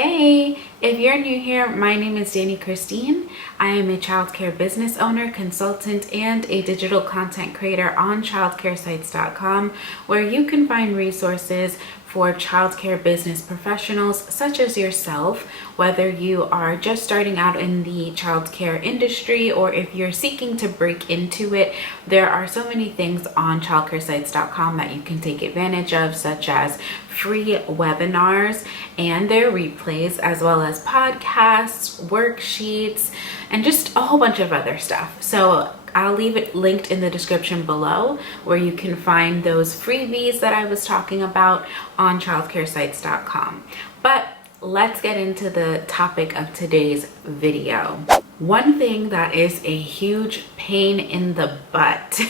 Hey, if you're new here, my name is Dani Christine. I am a childcare business owner, consultant, and a digital content creator on childcaresites.com, where you can find resources for childcare business professionals such as yourself, whether you are just starting out in the childcare industry or if you're seeking to break into it. There are so many things on childcaresites.com that you can take advantage of, such as free webinars and their replays, as well as podcasts, worksheets, and just a whole bunch of other stuff. So I'll leave it linked in the description below where you can find those freebies that I was talking about on childcaresites.com. But let's get into the topic of today's video. One thing that is a huge pain in the butt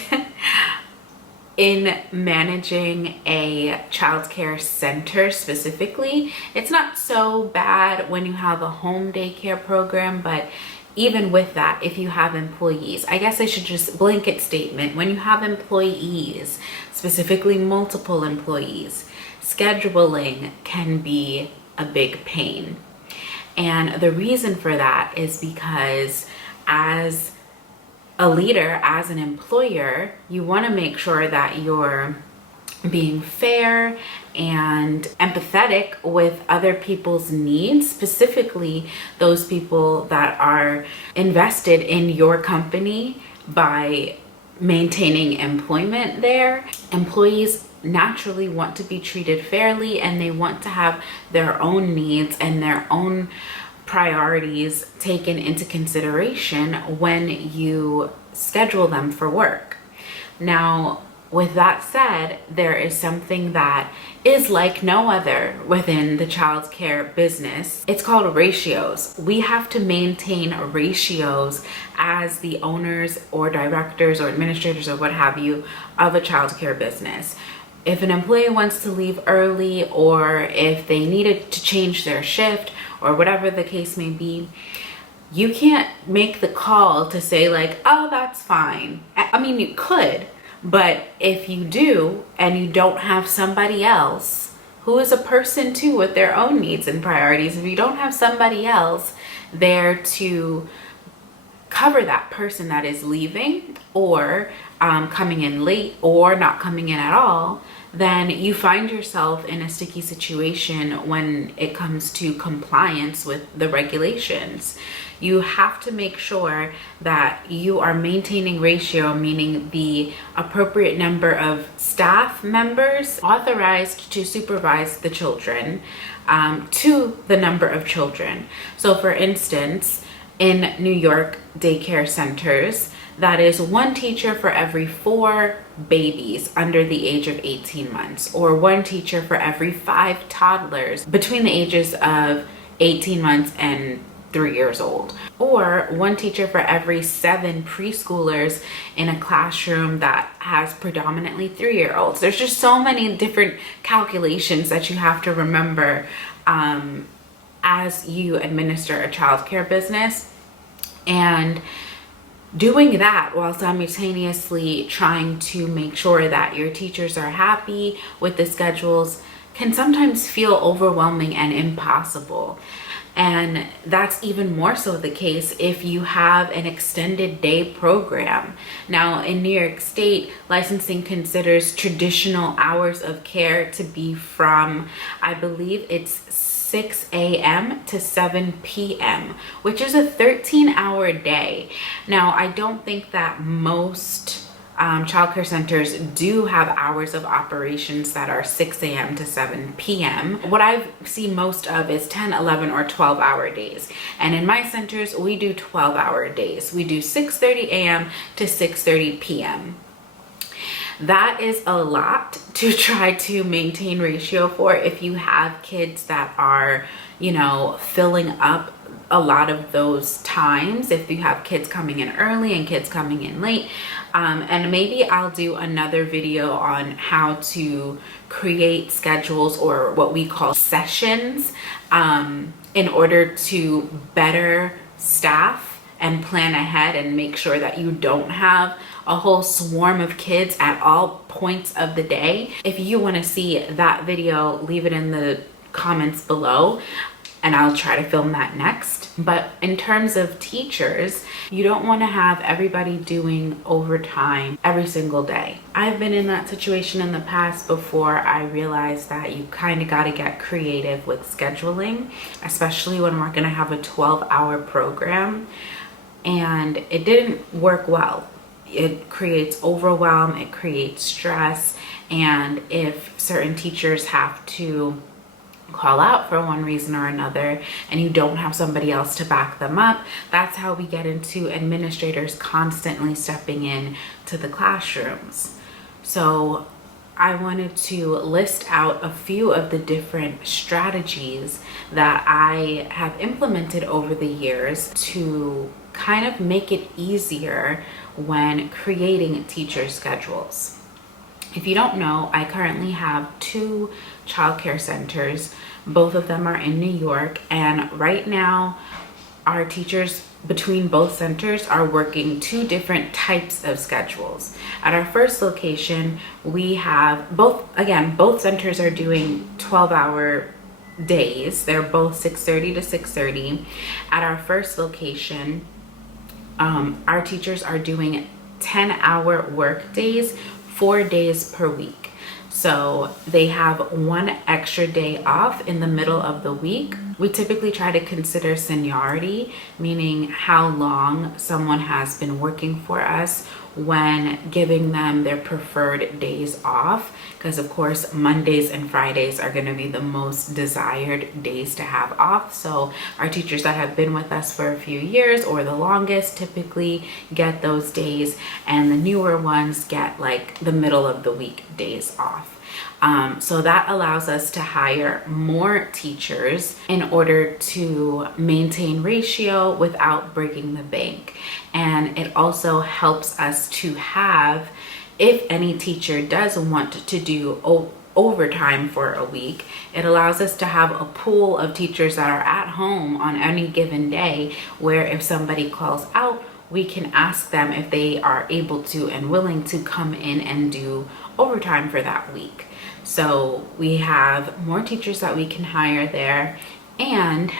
in managing a childcare center specifically, it's not so bad when you have a home daycare program, but even with that, if you have employees, I guess I should just blanket statement, when you have employees, specifically multiple employees, scheduling can be a big pain. And the reason for that is because as a leader, as an employer, you want to make sure that you're being fair and empathetic with other people's needs, specifically those people that are invested in your company by maintaining employment there. Employees naturally want to be treated fairly, and they want to have their own needs and their own priorities taken into consideration when you schedule them for work. Now, with that said, there is something that is like no other within the childcare business. It's called ratios. We have to maintain ratios as the owners or directors or administrators or what have you of a childcare business. If an employee wants to leave early, or if they needed to change their shift, or whatever the case may be, you can't make the call to say like, oh, that's fine. I mean, you could, but if you do and you don't have somebody else who is a person too with their own needs and priorities, if you don't have somebody else there to cover that person that is leaving or coming in late or not coming in at all, then you find yourself in a sticky situation when it comes to compliance with the regulations. You have to make sure that you are maintaining ratio, meaning the appropriate number of staff members authorized to supervise the children to the number of children. So for instance, in New York daycare centers, that is one teacher for every 4 babies under the age of 18 months, or one teacher for every 5 toddlers between the ages of 18 months and 3 years old, or one teacher for every 7 preschoolers in a classroom that has predominantly 3-year-olds. There's just so many different calculations that you have to remember as you administer a childcare business. And doing that while simultaneously trying to make sure that your teachers are happy with the schedules can sometimes feel overwhelming and impossible. And that's even more so the case if you have an extended day program. Now, in New York State, licensing considers traditional hours of care to be from, I believe it's 6 a.m. to 7 p.m., which is a 13-hour day. Now, I don't think that most childcare centers do have hours of operations that are 6 a.m. to 7 p.m. What I've seen most of is 10, 11, or 12-hour days. And in my centers, we do 12-hour days. We do 6:30 a.m. to 6:30 p.m. That is a lot to try to maintain ratio for if you have kids that are, filling up a lot of those times, if you have kids coming in early and kids coming in late. And maybe I'll do another video on how to create schedules, or what we call sessions, in order to better staff and plan ahead and make sure that you don't have a whole swarm of kids at all points of the day. If you want to see that video, leave it in the comments below and I'll try to film that next. But in terms of teachers, you don't want to have everybody doing overtime every single day. I've been in that situation in the past before I realized that you kind of got to get creative with scheduling, especially when we're going to have a 12-hour program. And it didn't work well. It creates overwhelm, it creates stress, and if certain teachers have to call out for one reason or another and you don't have somebody else to back them up, that's how we get into administrators constantly stepping in to the classrooms. So I wanted to list out a few of the different strategies that I have implemented over the years to kind of make it easier when creating teacher schedules. If you don't know, I currently have 2 childcare centers. Both of them are in New York, and right now our teachers between both centers are working 2 different types of schedules. At our first location, we have both centers are doing 12-hour days. They're both 6:30 to 6:30. At our first location, our teachers are doing 10-hour work days, 4 days per week. So they have 1 extra day off in the middle of the week. We typically try to consider seniority, meaning how long someone has been working for us, when giving them their preferred days off, because of course Mondays and Fridays are going to be the most desired days to have off. So our teachers that have been with us for a few years or the longest typically get those days, and the newer ones get like the middle of the week days off. So that allows us to hire more teachers in order to maintain ratio without breaking the bank. And it also helps us to have, if any teacher does want to do overtime for a week, it allows us to have a pool of teachers that are at home on any given day, where if somebody calls out, we can ask them if they are able to and willing to come in and do overtime for that week. So we have more teachers that we can hire there, and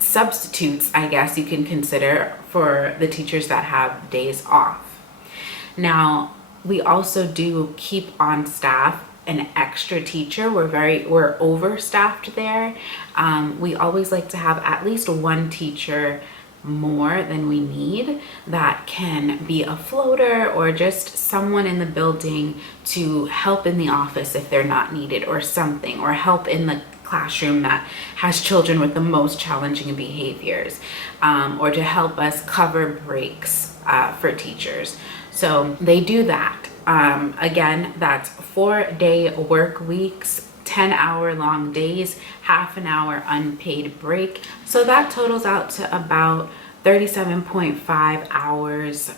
substitutes, I guess you can consider, for the teachers that have days off. Now, we also do keep on staff an extra teacher. We're overstaffed there. We always like to have at least 1 teacher more than we need that can be a floater or just someone in the building to help in the office if they're not needed, or something, or help in the classroom that has children with the most challenging behaviors, or to help us cover breaks for teachers. So they do that. Again, that's 4-day work weeks, 10-hour long days, half an hour unpaid break. So that totals out to about 37.5 hours.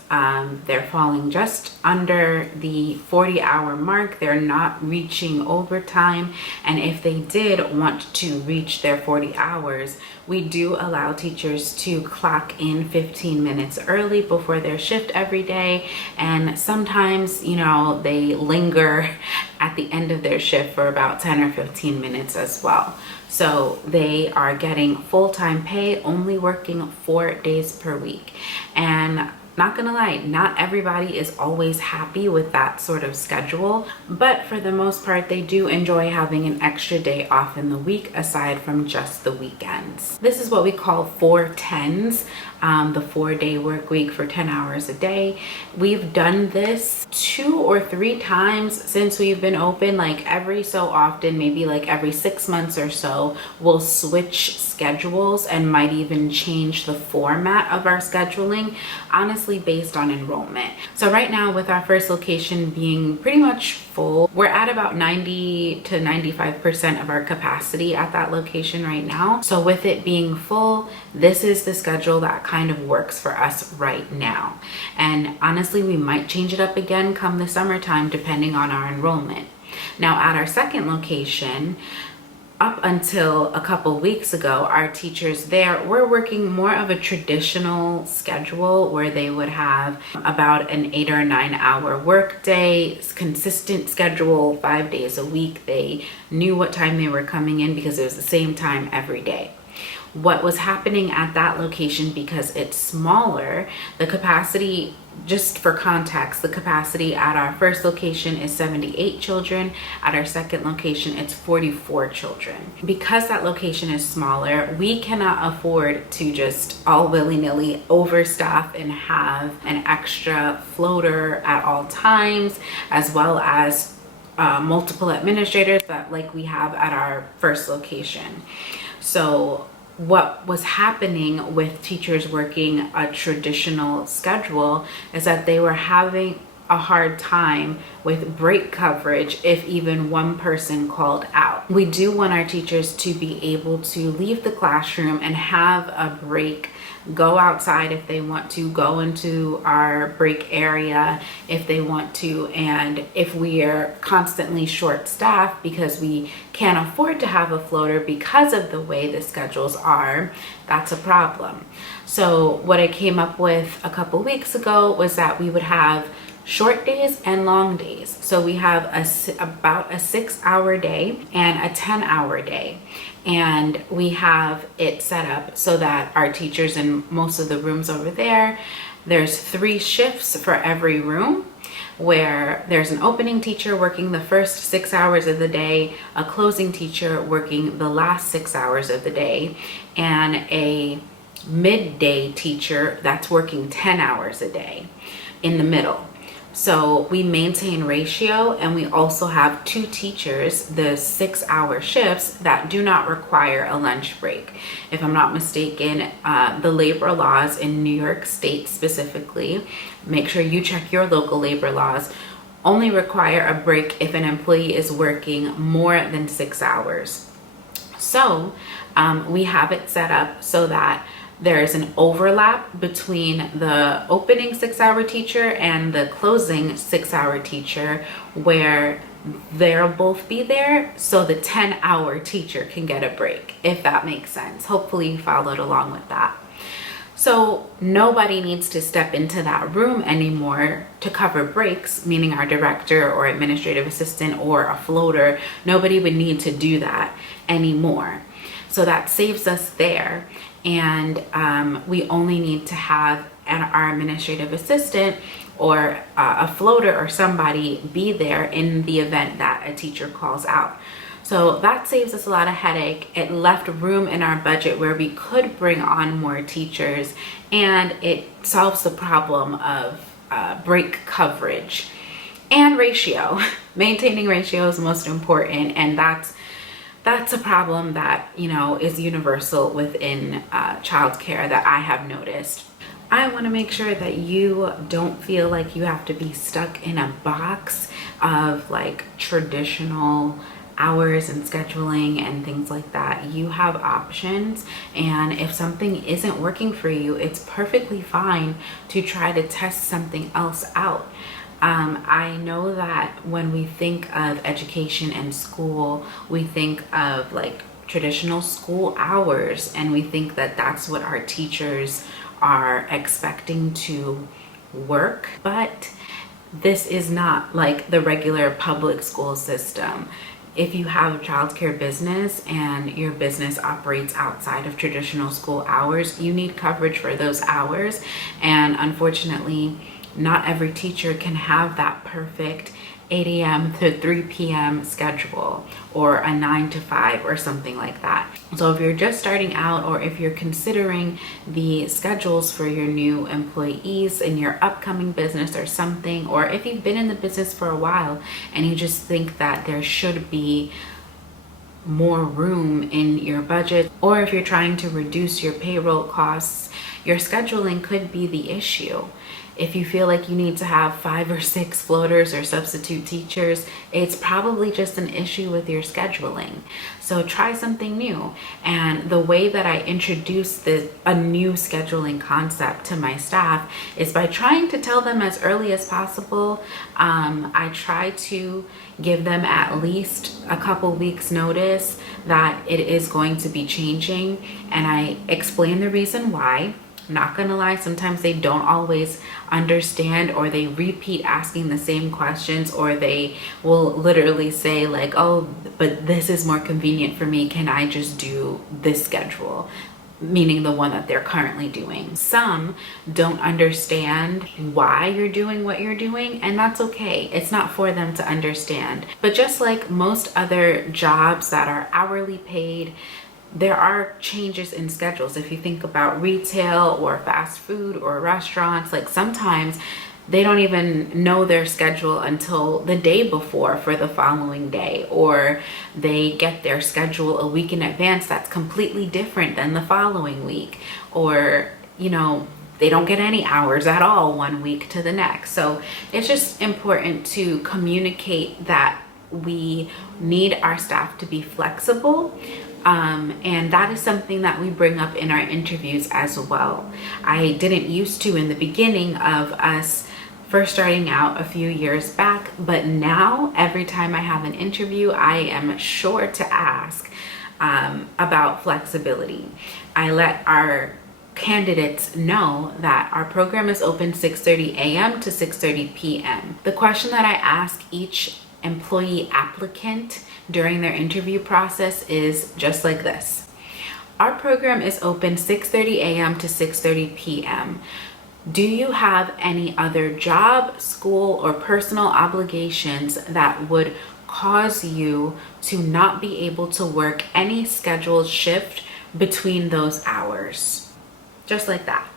They're falling just under the 40-hour mark. They're not reaching overtime. And if they did want to reach their 40 hours, we do allow teachers to clock in 15 minutes early before their shift every day. And sometimes, they linger at the end of their shift for about 10 or 15 minutes as well. So they are getting full-time pay, only working 4 days per week. And not gonna lie, not everybody is always happy with that sort of schedule, but for the most part, they do enjoy having an extra day off in the week aside from just the weekends. This is what we call 4-10s, the 4-day work week for 10 hours a day. We've done this 2 or 3 times since we've been open. Like every so often, maybe like every 6 months or so, we'll switch schedules and might even change the format of our scheduling, honestly based on enrollment. So right now, with our first location being pretty much full, we're at about 90 to 95% of our capacity at that location right now. So with it being full, this is the schedule that kind of works for us right now. And honestly, we might change it up again come the summertime depending on our enrollment. Now at our second location, up until a couple weeks ago, our teachers there were working more of a traditional schedule where they would have about an 8 or 9 hour work day, consistent schedule, 5 days a week. They knew what time they were coming in because it was the same time every day. What was happening at that location, because it's smaller, the capacity, just for context, the capacity at our first location is 78 children. At our second location, it's 44 children. Because that location is smaller, we cannot afford to just all willy-nilly overstaff and have an extra floater at all times, as well as multiple administrators that like we have at our first location. So what was happening with teachers working a traditional schedule is that they were having a hard time with break coverage if even one person called out. We do want our teachers to be able to leave the classroom and have a break, go outside if they want to, go into our break area if they want to. And if we are constantly short staffed because we can't afford to have a floater because of the way the schedules are, that's a problem. So what I came up with a couple weeks ago was that we would have short days and long days. So we have about a 6-hour day and a 10-hour day. And we have it set up so that our teachers in most of the rooms over there, there's 3 shifts for every room, where there's an opening teacher working the first 6 hours of the day, a closing teacher working the last 6 hours of the day, and a midday teacher that's working 10 hours a day in the middle. So we maintain ratio, and we also have 2 teachers, the 6-hour shifts, that do not require a lunch break. If I'm not mistaken, the labor laws in New York State specifically, make sure you check your local labor laws, only require a break if an employee is working more than 6 hours. So we have it set up so that there's an overlap between the opening 6-hour teacher and the closing 6-hour teacher, where they'll both be there so the 10-hour teacher can get a break, if that makes sense. Hopefully you followed along with that. So nobody needs to step into that room anymore to cover breaks, meaning our director or administrative assistant or a floater. Nobody would need to do that anymore. So that saves us there. And we only need to have our administrative assistant or a floater or somebody be there in the event that a teacher calls out. So that saves us a lot of headache. It left room in our budget where we could bring on more teachers, and it solves the problem of break coverage and ratio. Maintaining ratio is most important, and that's a problem that, you know, is universal within childcare that I have noticed. I want to make sure that you don't feel like you have to be stuck in a box of like traditional hours and scheduling and things like that. You have options, and if something isn't working for you, it's perfectly fine to try to test something else out. I know that when we think of education and school, we think of like traditional school hours, and we think that that's what our teachers are expecting to work. But this is not like the regular public school system. If you have a childcare business and your business operates outside of traditional school hours, you need coverage for those hours. And unfortunately, not every teacher can have that perfect 8 a.m. to 3 p.m. schedule, or a 9 to 5 or something like that. So if you're just starting out, or if you're considering the schedules for your new employees in your upcoming business or something, or if you've been in the business for a while and you just think that there should be more room in your budget, or if you're trying to reduce your payroll costs, your scheduling could be the issue. If you feel like you need to have 5 or 6 floaters or substitute teachers, it's probably just an issue with your scheduling. So try something new. And the way that I introduce a new scheduling concept to my staff is by trying to tell them as early as possible. I try to give them at least a couple weeks notice that it is going to be changing, and I explain the reason why. Not gonna lie, sometimes they don't always understand, or they repeat asking the same questions, or they will literally say like, oh, but this is more convenient for me, can I just do this schedule? Meaning the one that they're currently doing. Some don't understand why you're doing what you're doing, and that's okay. It's not for them to understand. But just like most other jobs that are hourly paid, there are changes in schedules. If you think about retail or fast food or restaurants, like sometimes they don't even know their schedule until the day before for the following day, or they get their schedule a week in advance that's completely different than the following week, or you know, they don't get any hours at all one week to the next. So it's just important to communicate that we need our staff to be flexible. And that is something that we bring up in our interviews as well. I didn't used to in the beginning of us first starting out a few years back, but now every time I have an interview, I am sure to ask about flexibility. I let our candidates know that our program is open 6:30 a.m. to 6:30 p.m. The question that I ask each employee applicant during their interview process is just like this. Our program is open 6:30 a.m. to 6:30 p.m. Do you have any other job, school, or personal obligations that would cause you to not be able to work any scheduled shift between those hours? Just like that.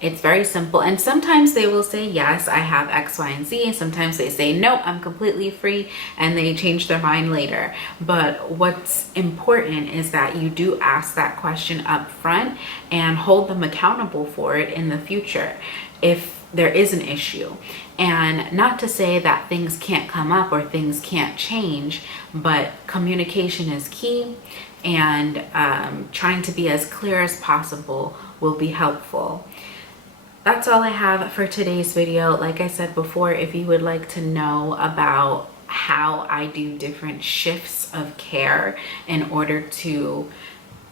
It's very simple. And sometimes they will say, yes, I have X, Y, and Z. Sometimes they say, no, I'm completely free, and they change their mind later. But what's important is that you do ask that question up front and hold them accountable for it in the future if there is an issue. And not to say that things can't come up or things can't change, but communication is key, and trying to be as clear as possible will be helpful. That's all I have for today's video. Like I said before, if you would like to know about how I do different shifts of care in order to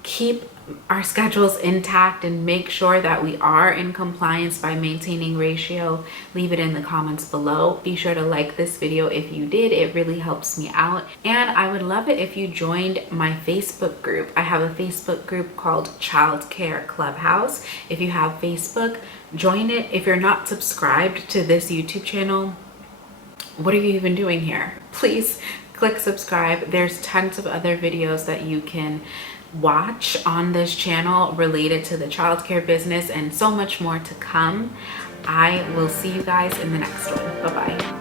keep our schedules intact and make sure that we are in compliance by maintaining ratio, leave it in the comments below. Be sure to like this video if you did. It really helps me out. And I would love it if you joined my Facebook group. I have a Facebook group called Childcare Clubhouse. If you have Facebook, join it. If you're not subscribed to this YouTube channel, what are you even doing here? Please click subscribe. There's tons of other videos that you can watch on this channel related to the childcare business, and so much more to come. I will see you guys in the next one. Bye-bye.